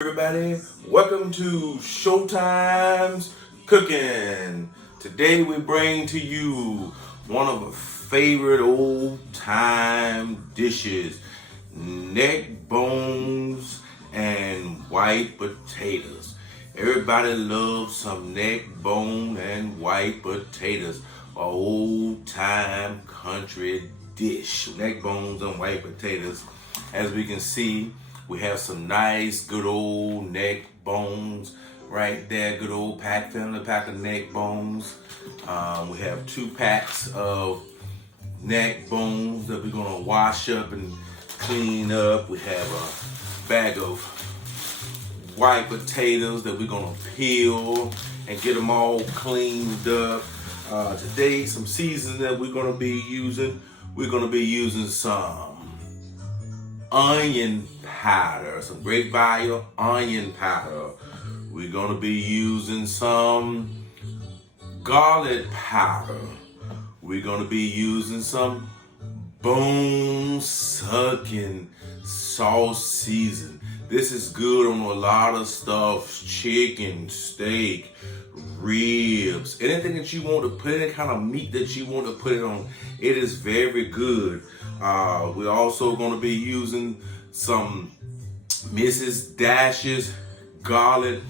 Everybody, welcome to Showtime's Cooking. Today we bring to you one of our favorite old time dishes, neck bones and white potatoes. Everybody loves some neck bone and white potatoes, an old time country dish. Neck bones and white potatoes. As we can see, we have some nice, good old neck bones right there. Good old family pack of neck bones. We have 2 packs of neck bones that we're gonna wash up and clean up. We have a bag of white potatoes that we're gonna peel and get them all cleaned up. Today, some seasoning that we're gonna be using. We're gonna be using some onion powder, some great value onion powder. We're gonna be using some garlic powder. We're gonna be using some bone sucking sauce season. This is good on a lot of stuff: chicken, steak, ribs, anything that you want to put, any kind of meat that you want to put it on. It is very good. We're also going to be using some Mrs. Dash's garlic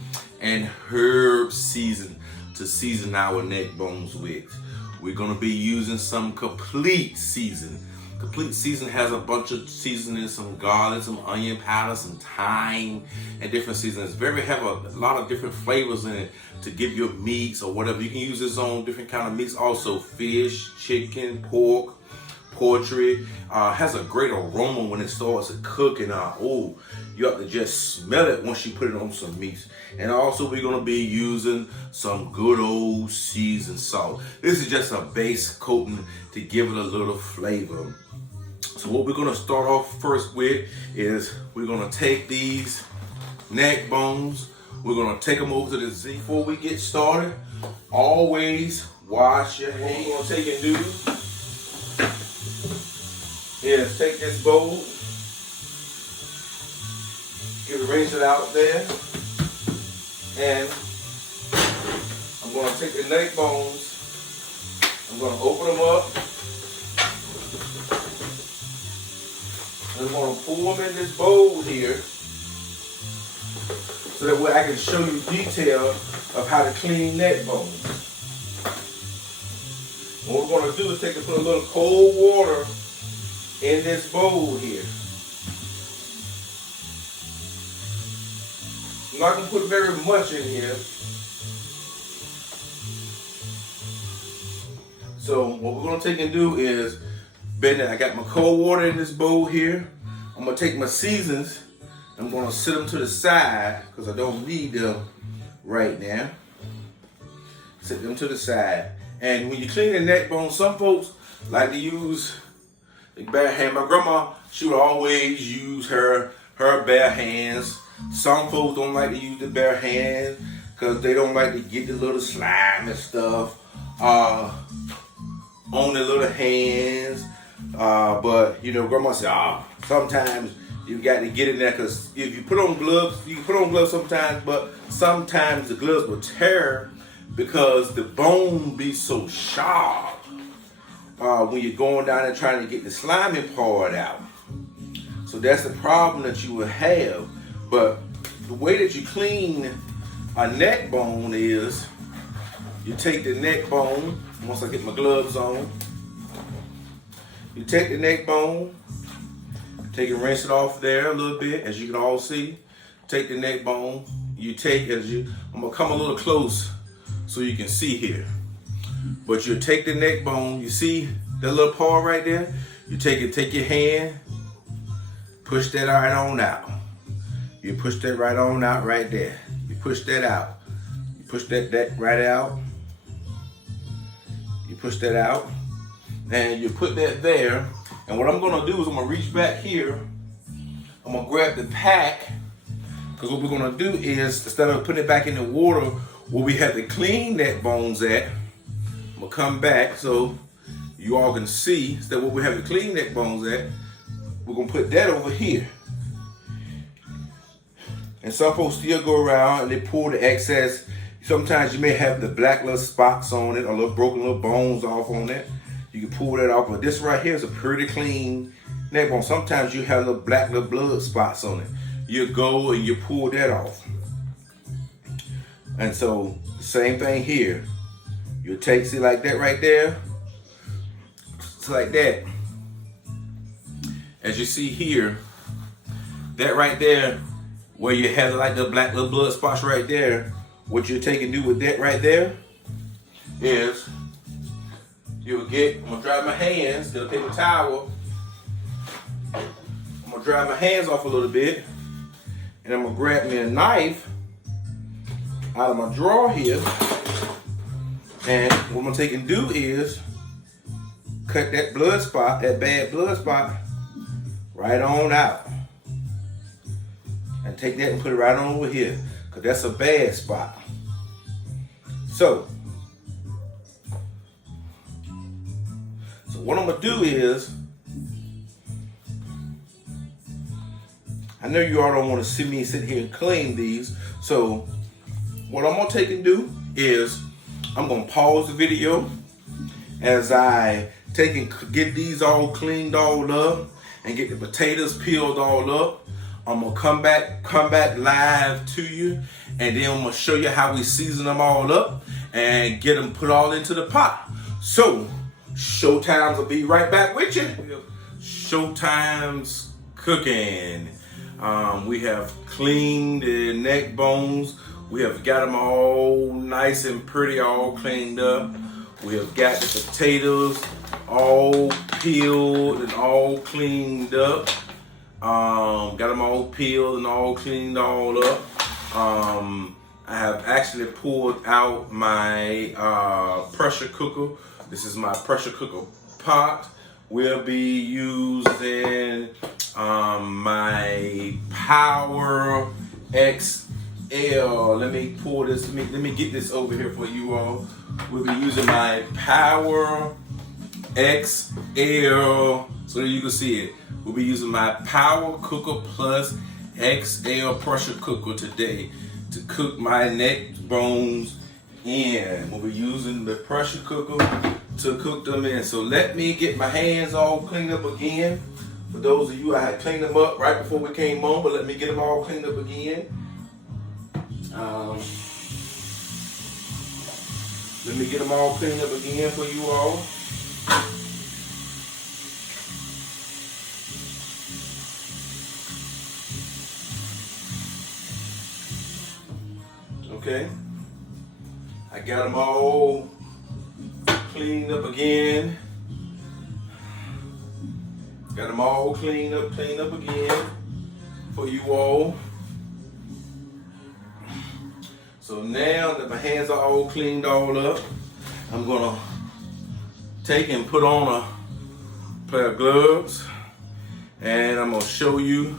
and herb season to season our neck bones with. We're going to be using some complete season. Complete season has a bunch of seasonings, some garlic, some onion powder, some thyme, and different seasonings. Have a lot of different flavors in it to give your meats or whatever. You can use this on different kind of meats also: fish, chicken, pork, poultry. Has a great aroma when it starts to cook, and you have to just smell it once you put it on some meats. And also we're gonna be using some good old seasoned salt. This is just a base coating to give it a little flavor. So what we're gonna start off first with is we're gonna take these neck bones, we're gonna take them over to the zinc. Before we get started, always wash your hands. What we're gonna take and do is take this bowl, rinse it out there, and I'm going to take the neck bones, I'm going to open them up, and I'm going to pour them in this bowl here, so that way I can show you detail of how to clean neck bones. What we're going to do is put a little cold water in this bowl here. I'm not going to put very much in here. So what we're going to take and do is bend it. I got my cold water in this bowl here. I'm going to take my seasons. I'm going to set them to the side because I don't need them right now. Set them to the side. And when you clean the neck bone, some folks like to use the bare hand. My grandma, she would always use her bare hands. Some folks don't like to use the bare hands because they don't like to get the little slime and stuff on their little hands. But grandma said, sometimes you got to get in there, because if you put on gloves, you can put on gloves sometimes, but sometimes the gloves will tear because the bone be so sharp when you're going down there trying to get the slimy part out. So that's the problem that you will have. But the way that you clean a neck bone is you take the neck bone, once I get my gloves on, you take the neck bone, take and rinse it off there a little bit, as you can all see. Take the neck bone, I'm gonna come a little close so you can see here. But you take the neck bone, you see that little part right there? You take your hand, push that right on out. You push that right on out right there. You push that out. You push that right out. You push that out. And you put that there. And what I'm gonna do is I'm gonna reach back here. I'm gonna grab the pack. Because what we're gonna do is, instead of putting it back in the water where we have to clean neck bones at, I'm gonna come back so you all can see that what we have to clean neck bones at, we're gonna put that over here. And some folks still go around and they pull the excess. Sometimes you may have the black little spots on it or little broken little bones off on it. You can pull that off, but this right here is a pretty clean neck bone. Sometimes you have little black little blood spots on it. You go and you pull that off. And so, same thing here. You take, see like that right there? It's like that. As you see here, that right there, where you have like the black little blood spots right there, what you take and do with that right there is you'll get, I'm gonna dry my hands, get a paper towel. I'm gonna dry my hands off a little bit, and I'm gonna grab me a knife out of my drawer here, and what I'm gonna take and do is cut that blood spot, that bad blood spot, right on out. And take that and put it right on over here, because that's a bad spot. So what I'm gonna do is, I know you all don't want to see me sit here and clean these, so what I'm gonna take and do is I'm gonna pause the video as I take and get these all cleaned all up and get the potatoes peeled all up. I'm gonna come back live to you, and then I'm gonna show you how we season them all up and get them put all into the pot. So Showtimes will be right back with you. Showtime's cooking. We have cleaned the neck bones. We have got them all nice and pretty, all cleaned up. We have got the potatoes all peeled and all cleaned up. Got them all peeled and all cleaned all up. I have actually pulled out my pressure cooker. This is my pressure cooker pot. We'll be using my Power XL. Let me pull this. Let me get this over here for you all. We'll be using my Power XL so that you can see it. We'll be using my Power Cooker Plus XL pressure cooker today to cook my neck bones in. We'll be using the pressure cooker to cook them in. So let me get my hands all cleaned up again. For those of you, I had cleaned them up right before we came on, but let me get them all cleaned up again. Let me get them all cleaned up again for you all. Okay, I got them all cleaned up again. Got them all cleaned up again for you all. So now that my hands are all cleaned all up, I'm gonna take and put on a pair of gloves, and I'm gonna show you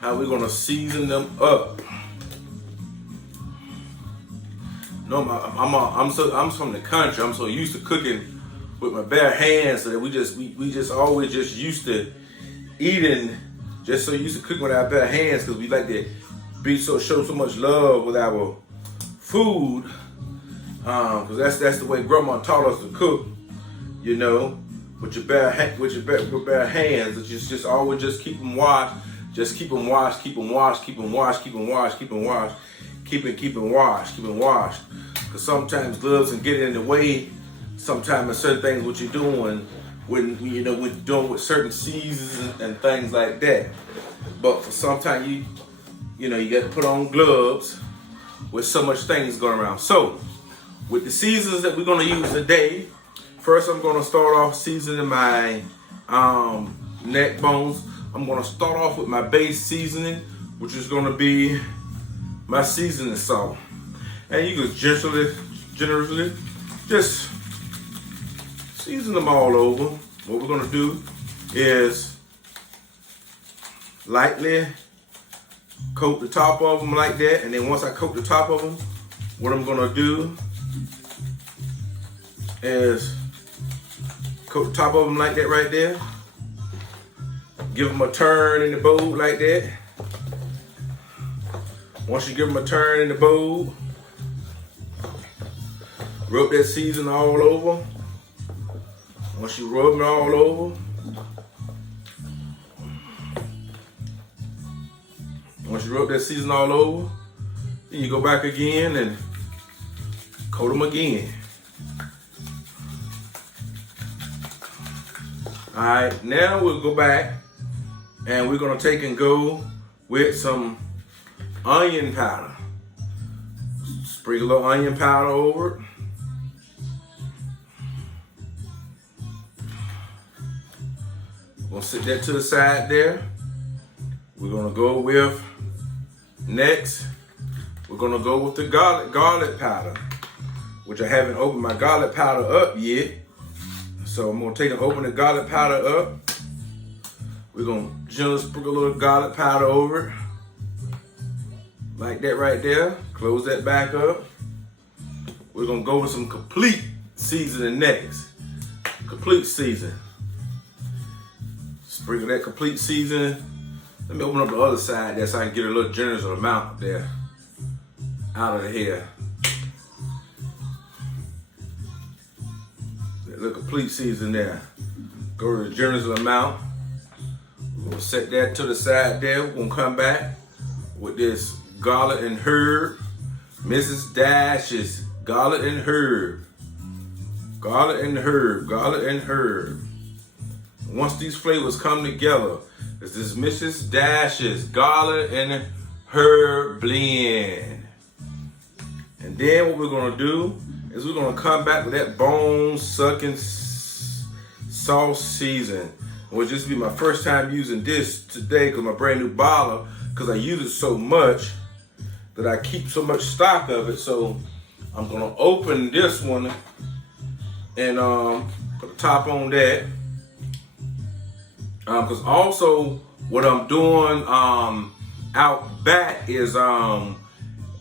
how we're gonna season them up. No, I'm from the country. I'm so used to cooking with my bare hands, so that we just always just used to eating, just so used to cooking with our bare hands, because we like to show so much love with our food, because that's the way Grandma taught us to cook, you know, with your bare hands. Just always just keep them washed, just keep them washed, keep them washed, keep them washed, keep them washed, keep them washed. Keep them washed. Because sometimes gloves can get in the way. Sometimes certain things what you're doing when you're doing with certain seasons and things like that. But for sometimes you got to put on gloves with so much things going around. So with the seasons that we're gonna use today, first I'm gonna start off seasoning my neck bones. I'm gonna start off with my base seasoning, which is gonna be my seasoning salt. And you can generously just season them all over. What we're gonna do is lightly coat the top of them like that, and then once I coat the top of them, what I'm gonna do is coat the top of them like that right there. Give them a turn in the bowl like that. Once you give them a turn in the bowl, rub that seasoning all over. Once you rub it all over, then you go back again and coat them again. All right, now we'll go back and we're gonna take and go with some onion powder. Sprinkle a little onion powder over it. We'll set that to the side there. We're gonna go with, next, we're gonna go with the garlic powder, which I haven't opened my garlic powder up yet. So I'm gonna take and open the garlic powder up. We're gonna gently sprinkle a little garlic powder over it. Like that right there. Close that back up. We're gonna go with some complete seasoning next. Complete seasoning. Sprinkle that complete seasoning. Let me open up the other side there so I can get a little generous amount there out of here. The complete season there. Go to the generous amount. We're gonna set that to the side there. We're gonna come back with this garlic and herb. Mrs. Dash's garlic and herb. Garlic and herb, garlic and herb. Once these flavors come together, it's this Mrs. Dash's garlic and herb blend. And then what we're gonna do is we're gonna come back with that bone-sucking sauce season. It will just be my first time using this today because my brand new bottler, because I use it so much that I keep so much stock of it. So I'm gonna open this one and put the top on that. Because also what I'm doing out back is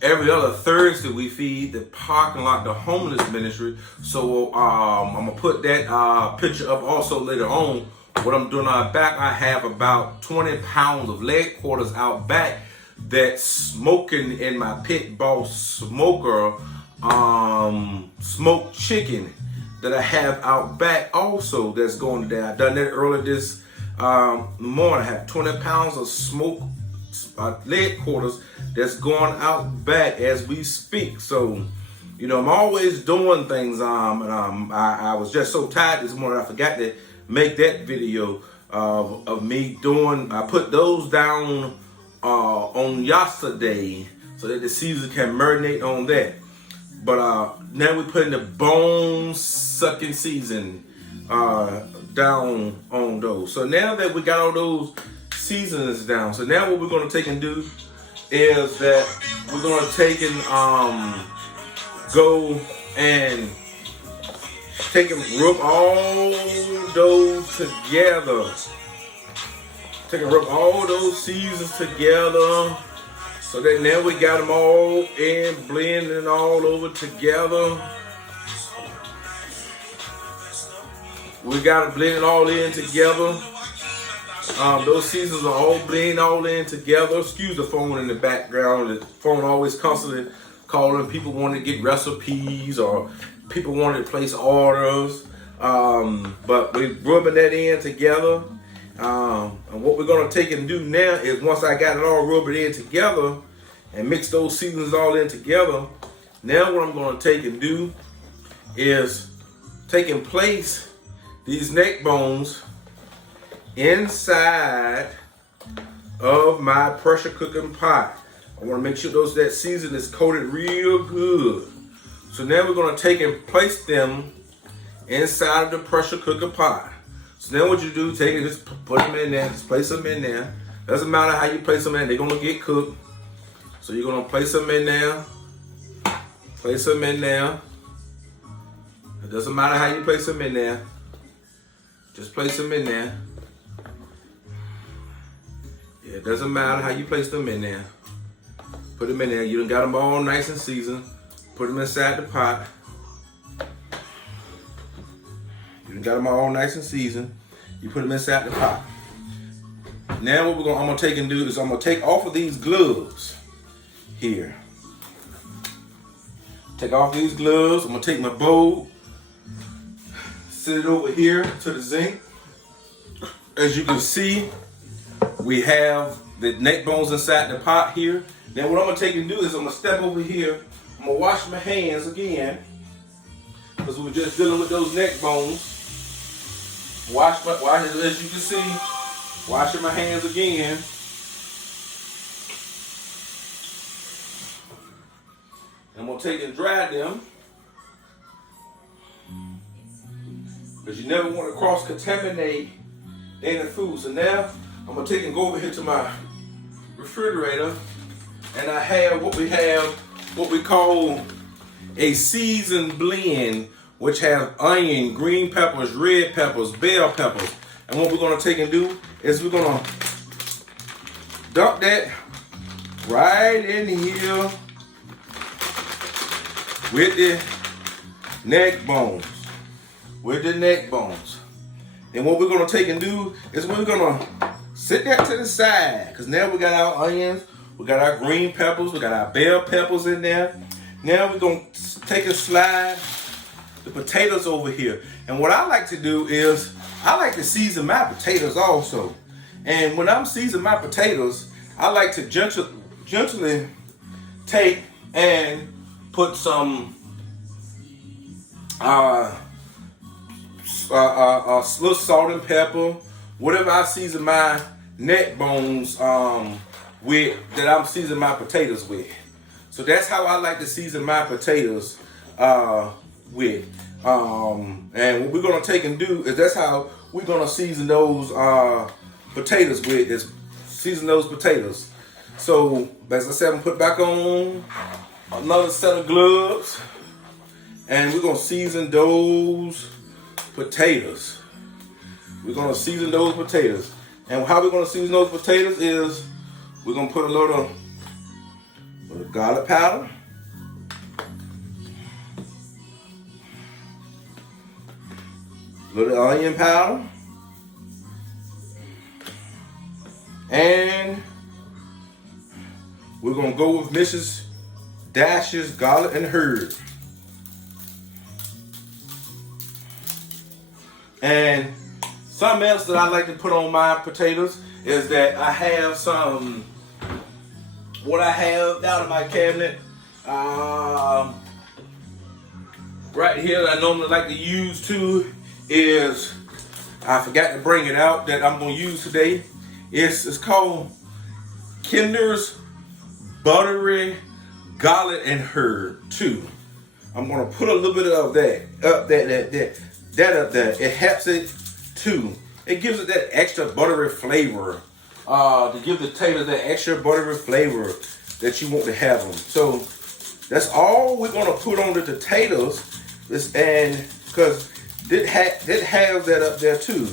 every other Thursday we feed the parking lot, the homeless ministry. So I'm gonna put that picture up also later on. What I'm doing out back, I have about 20 pounds of leg quarters out back that's smoking in my Pit Boss smoker, smoked chicken that I have out back also that's going there. I done that earlier this morning. I have 20 pounds of smoked leg quarters that's going out back as we speak. So, you know, I'm always doing things. I was just so tired this morning, I forgot to make that video of me doing. I put those down on yesterday so that the season can marinate on that. But now we're putting the bone-sucking season down on those. So now that we got all those seasonings down, so now what we're gonna take and do is that we're gonna take and go and take and rub all those together. Take and rub all those seasons together so that now we got them all in, blending all over together. We got it blended all in together. Those seasons are all blended all in together. Excuse the phone in the background. The phone always constantly calling. People want to get recipes or people want to place orders. But we're rubbing that in together. And what we're going to take and do now is once I got it all rubbed in together and mix those seasons all in together, now what I'm going to take and do is take and place these neck bones inside of my pressure cooking pot. I want to make sure that season is coated real good. So now we're going to take and place them inside of the pressure cooker pot. So then what you do, take it, just put them in there, just place them in there. Doesn't matter how you place them in, they're going to get cooked. So you're going to place them in there, place them in there. It doesn't matter how you place them in there. Just place them in there. Yeah, it doesn't matter how you place them in there. Put them in there. You done got them all nice and seasoned. Put them inside the pot. You done got them all nice and seasoned. You put them inside the pot. Now what I'm gonna take and do is I'm gonna take off of these gloves here. Take off these gloves. I'm gonna take my bowl, sit it over here to the zinc. As you can see, we have the neck bones inside the pot here. Now what I'm gonna take and do is I'm gonna step over here. I'm gonna wash my hands again, because we were just dealing with those neck bones. Wash as you can see, washing my hands again. I'm gonna take and dry them, because you never want to cross-contaminate any food. So now I'm gonna take and go over here to my refrigerator, and I have what we call a seasoned blend, which have onion, green peppers, red peppers, bell peppers. And what we're gonna take and do is we're gonna dump that right in here with the neck bones. And what we're gonna take and do is we're gonna sit that to the side, because now we got our onions, we got our green peppers, we got our bell peppers in there. Now we're gonna take and slide the potatoes over here. And what I like to do is I like to season my potatoes also. And when I'm seasoning my potatoes, I like to gently take and put some little salt and pepper, whatever I season my neck bones with, that I'm seasoning my potatoes with. So that's how I like to season my potatoes with. And what we're gonna take and do is that's how we're gonna season those potatoes with, is season those potatoes. So as I said, I'm gonna put back on another set of gloves, and we're gonna season those potatoes. We're gonna season those potatoes. And how we're gonna season those potatoes is we're gonna put a little garlic powder, little onion powder, and we're gonna go with Mrs. Dash's garlic and herb. And something else that I like to put on my potatoes is that I have some, what I have down in my cabinet right here that I normally like to use too is, I forgot to bring it out, that I'm going to use today. It's called Kinder's Buttery Garlic and Herb too. I'm going to put a little bit of that up there. It helps it too. It gives it that extra buttery flavor. To give the potatoes that extra buttery flavor that you want to have them. So that's all we're gonna put on the potatoes. And because it has that up there too.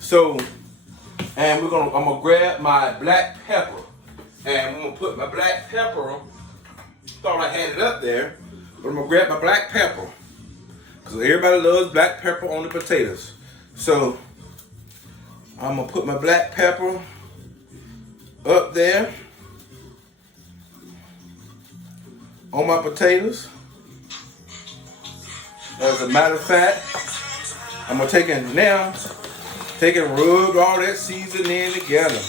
So, and I'm gonna grab my black pepper, and I'm gonna put my black pepper. Thought I had it up there, but I'm gonna grab my black pepper, because everybody loves black pepper on the potatoes. So I'm gonna put my black pepper up there on my potatoes. As a matter of fact, I'm gonna take and rub all that seasoning together.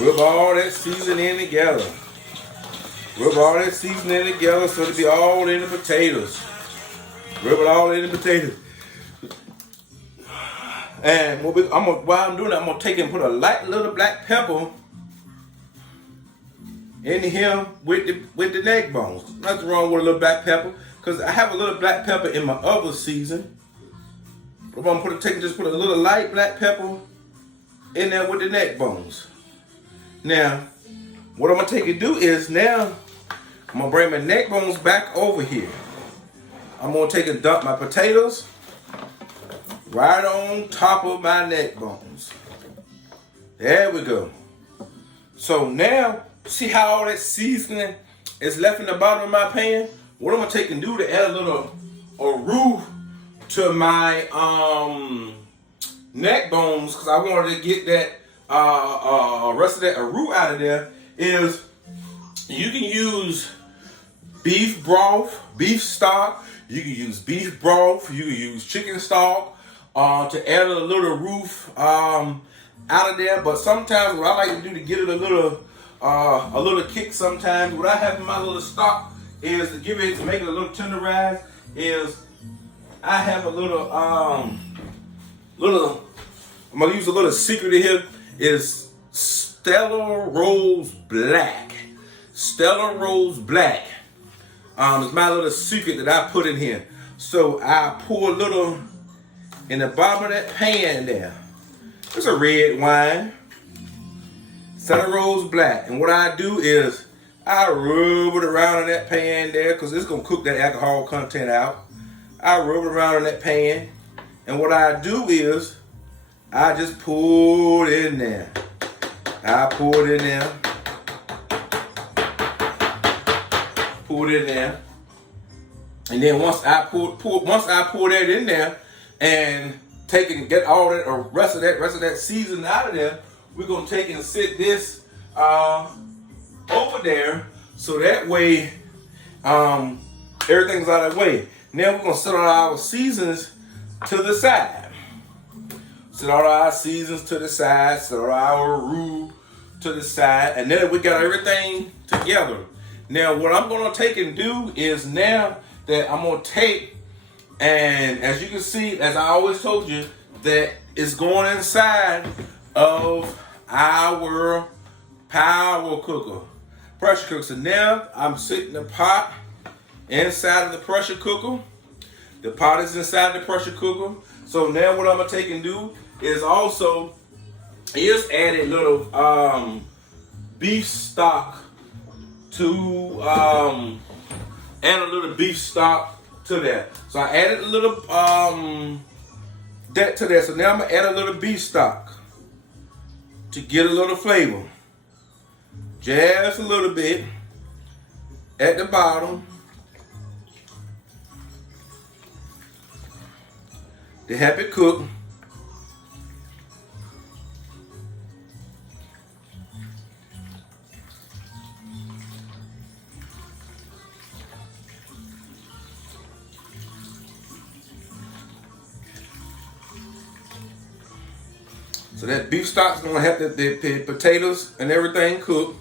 Rub all that seasoning together. Rub all that seasoning together so it'll be all in the potatoes. Rub it all in the potatoes. And while I'm doing that, I'm gonna take and put a light little black pepper in here with the neck bones. Nothing wrong with a little black pepper, because I have a little black pepper in my other season. But I'm gonna just put a little light black pepper in there with the neck bones. Now, what I'm gonna take and do is now I'm gonna bring my neck bones back over here. I'm gonna take and dump my potatoes right on top of my neck bones. There we go. So now, see how all that seasoning is left in the bottom of my pan? What I'm gonna take and do to add a roux to my neck bones, because I wanted to get that rest of that roux out of there, is You can use beef broth, beef stock. You can use beef broth. You can use chicken stock to add a little roof out of there. But sometimes what I like to do to get it a little kick, sometimes what I have in my little stock is to make it a little tenderized. Is I have a little I'm gonna use a little secret in here. Is Stella Rose Black. Stella Rose Black. It's my little secret that I put in here. So I pour a little in the bottom of that pan there. It's a red wine. Stella Rose Black. And what I do is I rub it around in that pan there because it's going to cook that alcohol content out. I rub it around in that pan. And what I do is I just pour it in there. I pour it in there. Pour it in there. And then once I pour that in there and take it and get all that or rest of that seasoning out of there, we're gonna take and sit this over there so that way everything's out of the way. Now we're gonna set all our seasons to the side. Set all our seasons to the side, set all our roux to the side, and then we got everything together. Now what I'm gonna take and do is now that I'm gonna take, and as you can see, as I always told you, that it's going inside of our pressure cooker. So now I'm sitting the pot inside of the pressure cooker. The pot is inside the pressure cooker. So now what I'm gonna take and do is add a little beef stock to add a little beef stock to that. So I added a little that to that. So now I'm gonna add a little beef stock to get a little flavor. Just a little bit at the bottom to help it cook. So that beef stock's gonna have the potatoes and everything cook.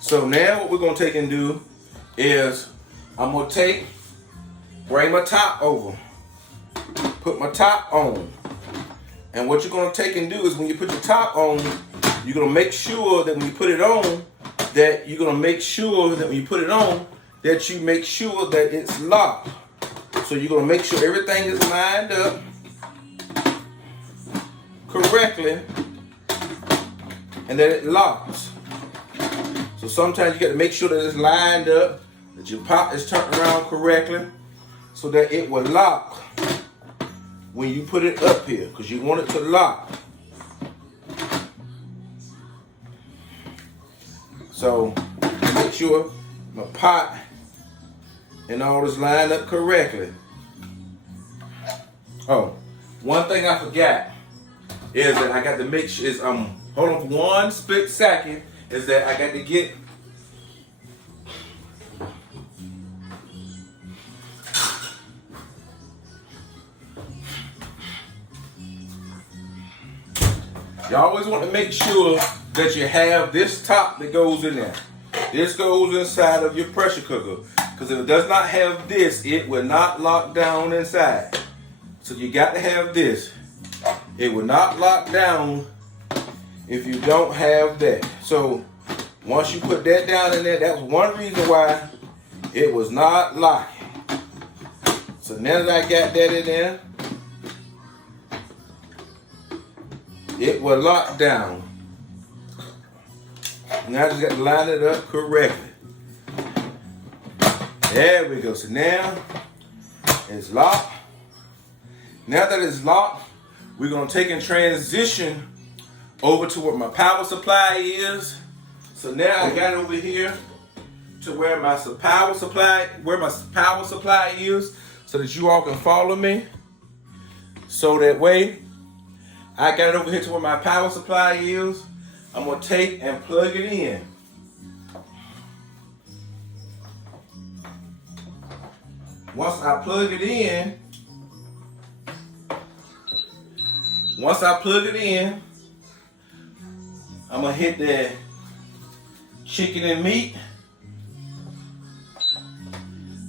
So now what we're gonna take and do is I'm gonna bring my top over, put my top on. And what you're gonna take and do is when you put your top on, you're gonna make sure that when you put it on, that you make sure that it's locked. So you're gonna make sure everything is lined up correctly and that it locks. So sometimes you got to make sure that it's lined up, that your pot is turned around correctly so that it will lock when you put it up here, because you want it to lock. So make sure my pot and all is lined up correctly. Oh, one thing I forgot is that I got to make sure hold on for one split second, is that I got to get you always want to make sure that you have this top that goes in there. This goes inside of your pressure cooker. Because if it does not have this, it will not lock down inside. So you got to have this. It will not lock down if you don't have that. So once you put that down in there, that's one reason why it was not locking. So now that I got that in there, it will lock down. Now I just got to line it up correctly. There we go. So now it's locked. Now that it's locked, we're going to take and transition over to where my power supply is. So now I got over here to where my power supply is, so that you all can follow me. So that way I got it over here to where my power supply is. I'm gonna take and plug it in. Once I plug it in, I'm gonna hit the chicken and meat.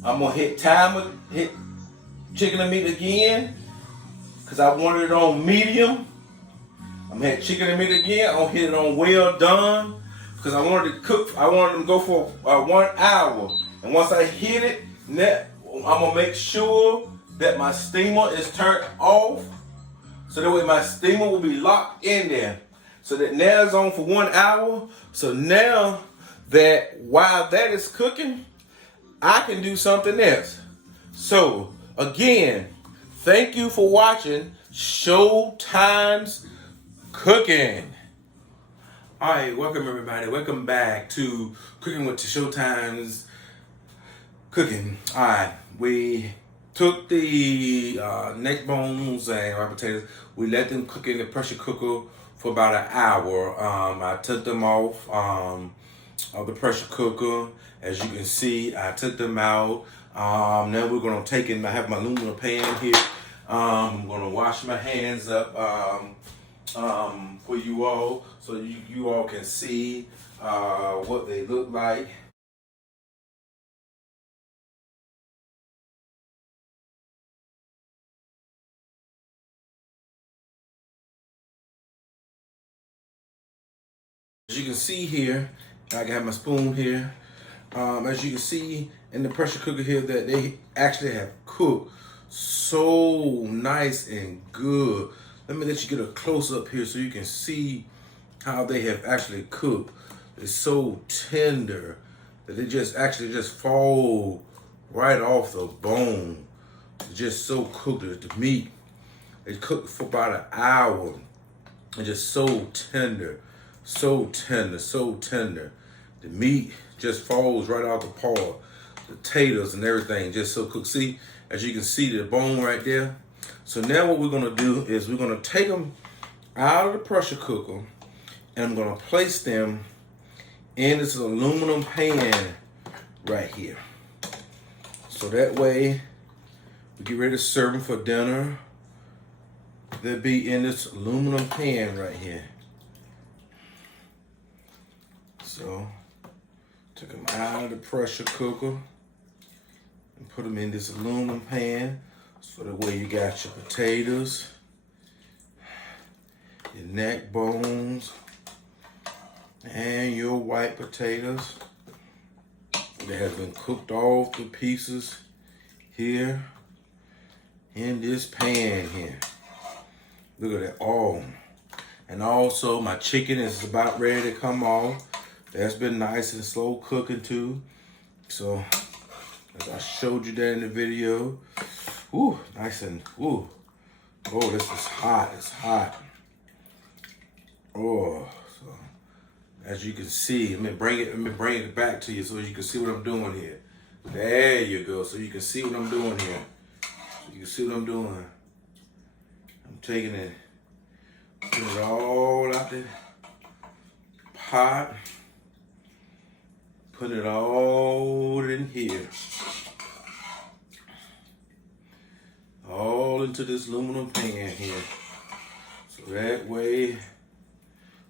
I'm gonna hit chicken and meat again, because I wanted it on medium. I'm gonna hit chicken and meat again. I'm gonna hit it on well done, because I wanted them to go for 1 hour. And once I hit it, I'm gonna make sure that my steamer is turned off, so that way my steamer will be locked in there. So that now it's on for 1 hour. So now that while that is cooking, I can do something else. So again, thank you for watching Showtime's Cooking. All right, welcome everybody. Welcome back to Cooking with Showtime's Cooking. All right, we took the neck bones and our potatoes. We let them cook in the pressure cooker for about an hour. I took them off of the pressure cooker. As you can see, I took them out. Now we're gonna take it. I have my aluminum pan here. I'm gonna wash my hands up for you all, so you all can see what they look like. As you can see here, I have my spoon here. As you can see in the pressure cooker here, that they actually have cooked so nice and good. Let me let you get a close up here so you can see how they have actually cooked. It's so tender that they just fall right off the bone. It's just so cooked. The meat, it cooked for about an hour. It's just so tender. So tender, so tender. The meat just falls right out the paw. The potatoes and everything just so cooked. See, as you can see the bone right there. So now what we're gonna do is we're gonna take them out of the pressure cooker, and I'm gonna place them in this aluminum pan right here. So that way we get ready to serve them for dinner. They'll be in this aluminum pan right here. So, took them out of the pressure cooker and put them in this aluminum pan. So that way you got your potatoes, your neck bones, and your white potatoes that have been cooked off to pieces here in this pan here. Look at that, all. And also my chicken is about ready to come off. That's been nice and slow cooking too. So, as I showed you that in the video. Ooh, nice and, ooh. Oh, this is hot, it's hot. Oh, so, as you can see, let me bring it back to you so you can see what I'm doing here. There you go, so you can see what I'm doing here. So you can see what I'm doing. I'm taking it, putting it all out the pot. Put it all in here. All into this aluminum pan here. So that way,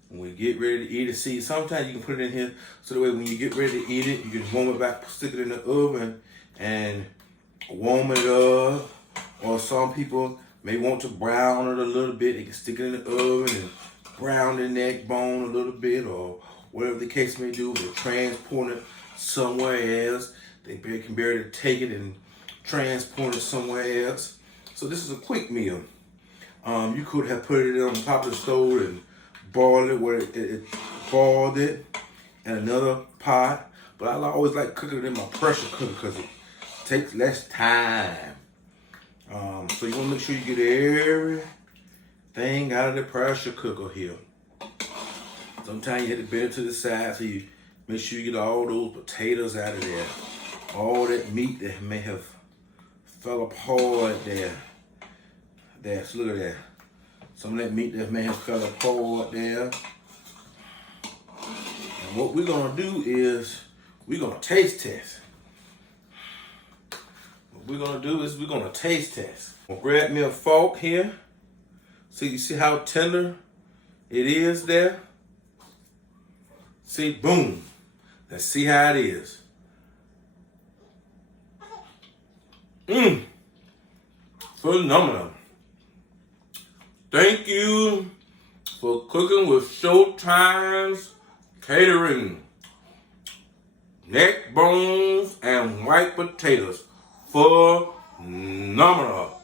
when we get ready to eat it, see, sometimes you can put it in here, so that way when you get ready to eat it, you can warm it back, stick it in the oven, and warm it up. Or some people may want to brown it a little bit. They can stick it in the oven and brown the neck bone a little bit, or whatever the case may do. They transport it somewhere else. They can be able to take it and transport it somewhere else. So this is a quick meal. You could have put it on top of the stove and boiled it where it boiled it in another pot. But I always like cooking it in my pressure cooker because it takes less time. So you want to make sure you get everything out of the pressure cooker here. Sometimes you have to bend it to the side so you make sure you get all those potatoes out of there. All that meat that may have fell apart there. So look at that. some of that meat that may have cut a hole up there. And what we're gonna do is we're gonna taste test. What we're gonna do is we're gonna taste test. I'll grab me a fork here. So you see how tender it is there? See, boom. Let's see how it is. Phenomenal. Thank you for cooking with Showtime's Catering. Neck bones and white potatoes. Phenomenal.